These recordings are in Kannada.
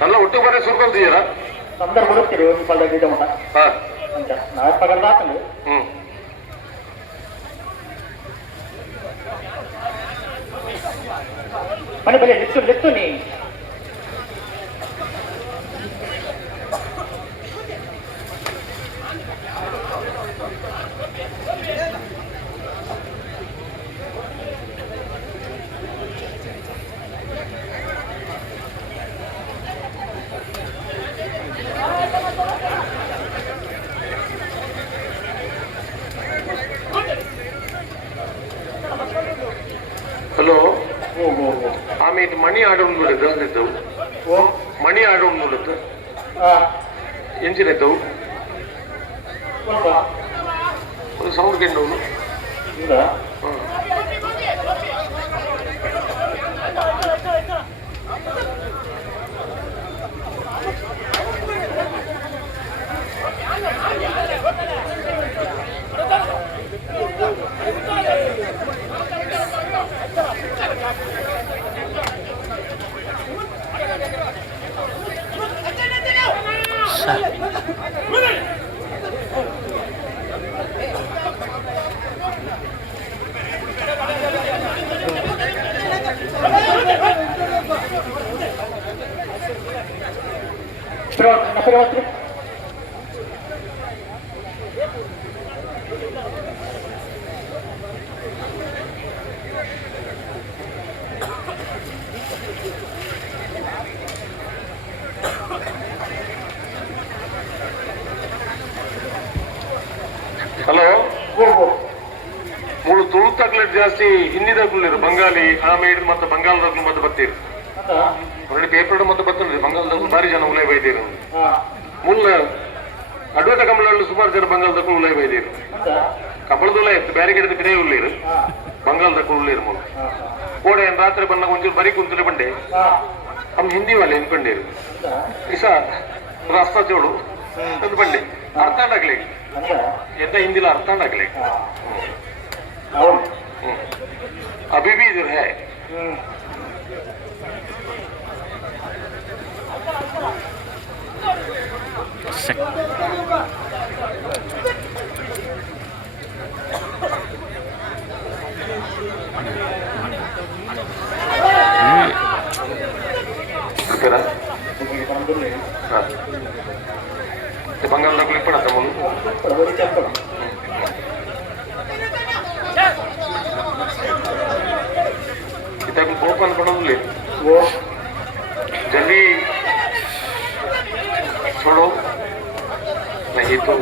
നല്ല ഒട്ടുപറ സുഖം ചെയ്യണം అందరు కొడుకురు వాళ్ళ దగ్గర ఉంటా అంతే నా పగల దాకండి పని పని లిఫ్ట్ ని ಹಲೋ ಆಮೇಲೆ ಮಣಿ ಆಡೋದು ಮಣಿ ಆಡೋದು ಎಂಚಿನೈತವು ಒಂದು ಸೌಂಡ್ ಕೆಂಡವನು ಹಲೋ ಮೂರು ತುಳು ತಗ್ಲಟ್ ಜಾಸ್ತಿ ಹಿಂದಿದಾಗ್ಲಿರು ಬಂಗಾಲಿ ಆಮೇಲೆ ಮತ್ತೆ ಬಂಗಾಳದಾಗ್ಲು ಮತ್ತೆ ಬರ್ತೀರಿ ಆಲ್ರೆಡಿ ಪೇಪರ್ ಮತ್ತೆ ಬರ್ತದೆ ಬಂಗಾಳದಾಗ್ಲು ಭಾರಿ ಜನ ಉಲೈ ಬೈದಿರು ಮುನ್ನ ಅಡ್ವೈತ ಕಮಲಲ್ಲಿ ಸುಮಾರು ಜನ ಬಂಗಾಳದಾಗ್ಲು ಉಲೈ ಬೈದಿರು ಕಪಳದ ಉಲೈ ಇತ್ತು ಬೇರೆ ಗಿಡದ ಬಿನೇ ಉಳ್ಳೀರು ಬಂಗಾಳದಾಗ್ಲು ಉಳ್ಳೀರು ಮೂಲ ಕೋಡೆ ರಾತ್ರಿ ಬಂದಾಗ ಒಂಚೂರು ಬರೀ ಕುಂತಲೆ ಬಂಡೆ हम हिंदी वाले इनपंडेರು ऐसा रास्ता जोड़ो ಅದು ಬಂಡೆ ಅರ್ಥ ಆಗಲಿ ಎಂತ ಹಿಂದಿಲ ಅರ್ಥ ಆಗಲಿ अभी भी इधर है बंगाल पड़ा था ओपन पड़े वो जल्दी छोड़ो नहीं तो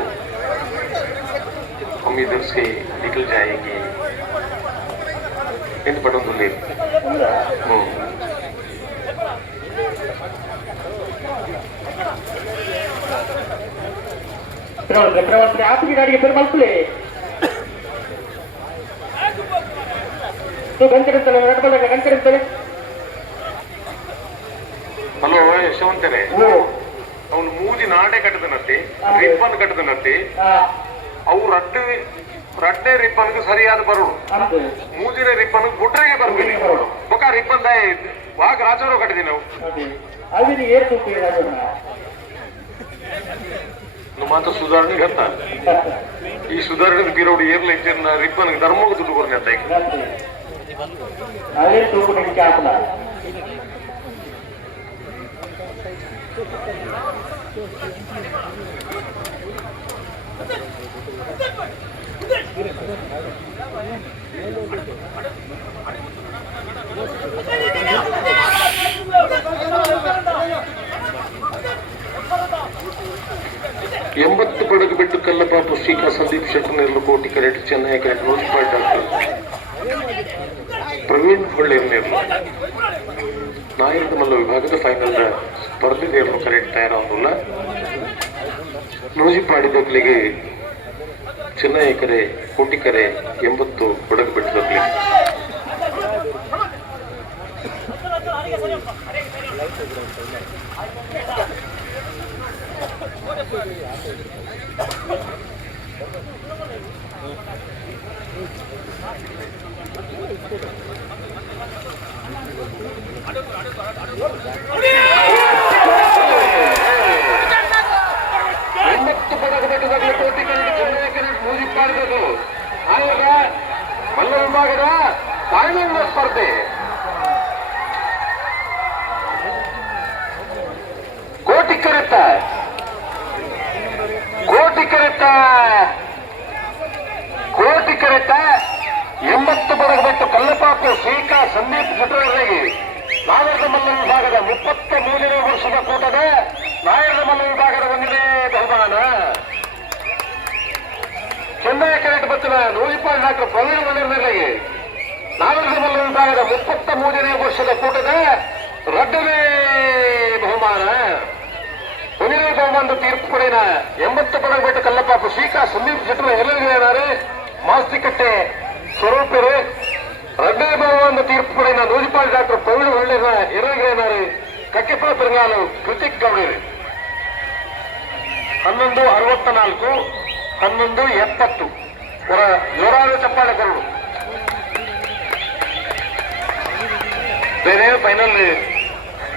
हम इधर से निकल जाएंगे इन पड़ो ले प्रवर्तन आपकी गाड़ी के फिर मलपले तो गंकरिंतले रटबल्ले गंकरिंतले ಹಲೋ ಯಶವಂತರೇ ಅವನು ಮೂಜಿ ನಾಡೆ ಕಟ್ಟದನತ್ತೆ ರಿಬ್ಬನ್ ಕಟ್ಟದನತ್ತೆ ಅವು ರಡ್ಡೆ ರಿಬ್ಬನ್ಗೆ ಸರಿಯಾದ ಬರೋಡು ಮೂಜಿನ ರಿಬ್ಬನ್ ಗುಟ್ರೆಗೆ ಬರ್ತೀನಿ ಬೊಕ್ಕ ರಿಬ್ಬನ್ ವಾಗ ರಾಜರು ಕಟ್ಟಿದೀವಿ ನಾವು ಮಾತ್ರ ಸುಧಾರಣೆ घाता ಈ ಸುಧಾರಣೆ ಬಿರೋಡು ಏರ್ಲೈನ್ ರಿಬ್ಬನ್ ಧರ್ಮಕ್ಕೆ ದುಡ್ಡು ಕೊಡ್ನೆ ಅಂತ ಅದೇ ತೂಕಕ್ಕೆ ಹಾಕಲ್ಲ ಎಂಬತ್ತು ಪಡಗು ಬಿಟ್ಟು ಕಲ್ಲಪ್ಪ ಕಲ್ಲಪಾಪು ಶ್ರೀಕಾ ಸಂದೀಪ್ ಶೆಟ್ಟರ್ ನಿರ್ಲು ಕೋಟಿ correct Chennai correct notified doctor Praveen ಹೊಳ್ಳಿ ನಿರ್ಲು ನಾಯರದ ಮಲ್ಲ ವಿಭಾಗದ ಫೈನಲ್ ಸ್ಪರ್ಧೆಯನ್ನು ಕರೆಕ್ಟ್ ತಯಾರಾಗಲ್ಲ ನೂಜಿಪಾಡಿದೊಗ್ಲಿಗೆ ಚೆನ್ನೈ ಎಕರೆ ಕೋಟಿಕರೆ 80 ಕೊಡಗು ಬೆಟ್ಟದೊಗ್ಲಿ ಮಲ್ಲ ವಿಭಾಗದ ಫೈನಲ್ ಸ್ಪರ್ಧೆ ಕೋಟಿ ಕರೆತ 80 ಬಡಗಬೆಟ್ಟು ಕಲ್ಲಪಾಪು ಶ್ರೀಕಾ ಸಂದೀಪ್ ಶೆಟ್ಟರಿಗೆ ನಾಯರದ ಮಲ್ಲ ವಿಭಾಗದ 33ನೇ ವರ್ಷದ ಕೂಟದ ನಾಯರದ ಮಲ್ಲ ವಿಭಾಗದ 1ನೇ ಬಹುಮಾನ ಚೆನ್ನೈ ಕರೆಕ್ಟ್ ಬತ್ತಿನ ನೂಜಿಪಾಡಿ ಡಾಕ್ಟರ್ ಪ್ರವೀಣ್ ಹೊಳ್ಳಿಗೆ ನಾಯರದ ಮಲ್ಲ ವಿಭಾಗದ 33ನೇ ವರ್ಷದ ಕೂಟದ 2ನೇ ಬಹುಮಾನ 1ನೇ ಬಹುಮಾನದ ತೀರ್ಪು ಪಡೆಯಿನ 80 ಬಡಗಬೆಟ್ಟು ಕಲ್ಲಪಾಪು ಶ್ರೀಕಾ ಸಂದೀಪ್ ಶೆಟ್ಟರ್ ಎಲ್ಲರಿಗೇನಾರೆ ಮಾಸ್ತಿಕಟ್ಟೆ ಸ್ವರೂಪರು 2ನೇ ಬಹುಮಾನದ ತೀರ್ಪು ಪಡೆಯಿನ ನೂಜಿಪಾಡಿ ಡಾಕ್ಟರ್ ಪ್ರವೀಣ್ ಹೊಳ್ಳಿನ ಎಲ್ಲರಿಗೇನಾರೆ ಕಕ್ಕೆಪುರ ತಿರುಗಾಲು ಕೃತಿಕ್ ಗೌಡರು 11:64 11:70 ಜೋರಾದ ಚಪ್ಪಾಳೆ ಕೊರಡು ಬೇರೆ ಫೈನಲ್